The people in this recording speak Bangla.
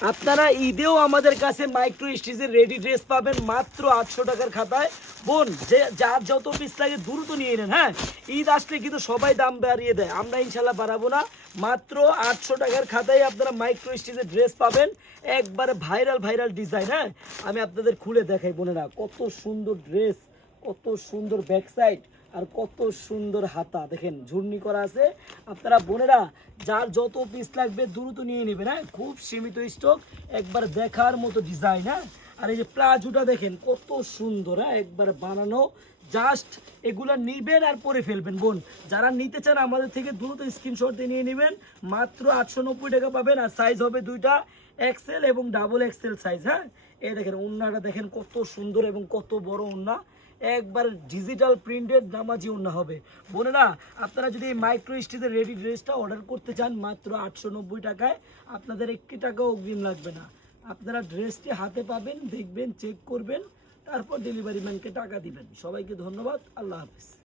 আপনারা ঈদেও আমাদের কাছে মাইক্রো স্টিচের রেডি ড্রেস পাবেন মাত্র 800 টাকার খাতায়। বোন যে যার যত পিস লাগে দ্রুত নিয়ে নেন। হ্যাঁ, ঈদ আসলে কিন্তু সবাই দাম বাড়িয়ে দেয়, আমরা ইনশাল্লাহ বাড়াবো না। মাত্র 800 টাকার খাতায় আপনারা মাইক্রো স্টিচের ড্রেস পাবেন, একবারে ভাইরাল ভাইরাল ডিজাইন। হ্যাঁ, আমি আপনাদের খুলে দেখাই বোনেরা, কত সুন্দর ড্রেস, কত সুন্দর ব্যাক সাইড আর কত সুন্দর হাতা, দেখেন ঝুর্নি করা আছে। আপনারা বোনেরা যার যত পিস লাগবে দ্রুত নিয়ে নেবেন। হ্যাঁ, খুব সীমিত স্টক, একবার দেখার মতো ডিজাইন। হ্যাঁ, আর এই যে প্লাজোটা দেখেন কত সুন্দর। হ্যাঁ, একবার বানানো, জাস্ট এগুলা নিবেন আর পরে ফেলবেন। বোন যারা নিতে চান আমাদের থেকে দ্রুত স্ক্রিনশট দিয়ে নিয়ে নেবেন, মাত্র 890 টাকা পাবেন। আর সাইজ হবে দুইটা, এক্সেল এবং ডাবল এক্সেল সাইজ। হ্যাঁ, এই দেখেন ওন্নাটা দেখেন কত সুন্দর এবং কত বড় ওন্না, একবার ডিজিটাল প্রিন্টেড নামাজি ওন্না হবে। বোনেরা আপনারা যদি এই মাইক্রো স্টিচের রেডি ড্রেসটা অর্ডার করতে চান মাত্র 890 টাকায়, আপনাদের 1 টাকাও অগ্রিম লাগবে না। আপনারা ড্রেসটি হাতে পাবেন, দেখবেন, চেক করবেন, তারপর ডেলিভারি ম্যানকে টাকা দিবেন। সবাইকে ধন্যবাদ, আল্লাহ হাফিজ।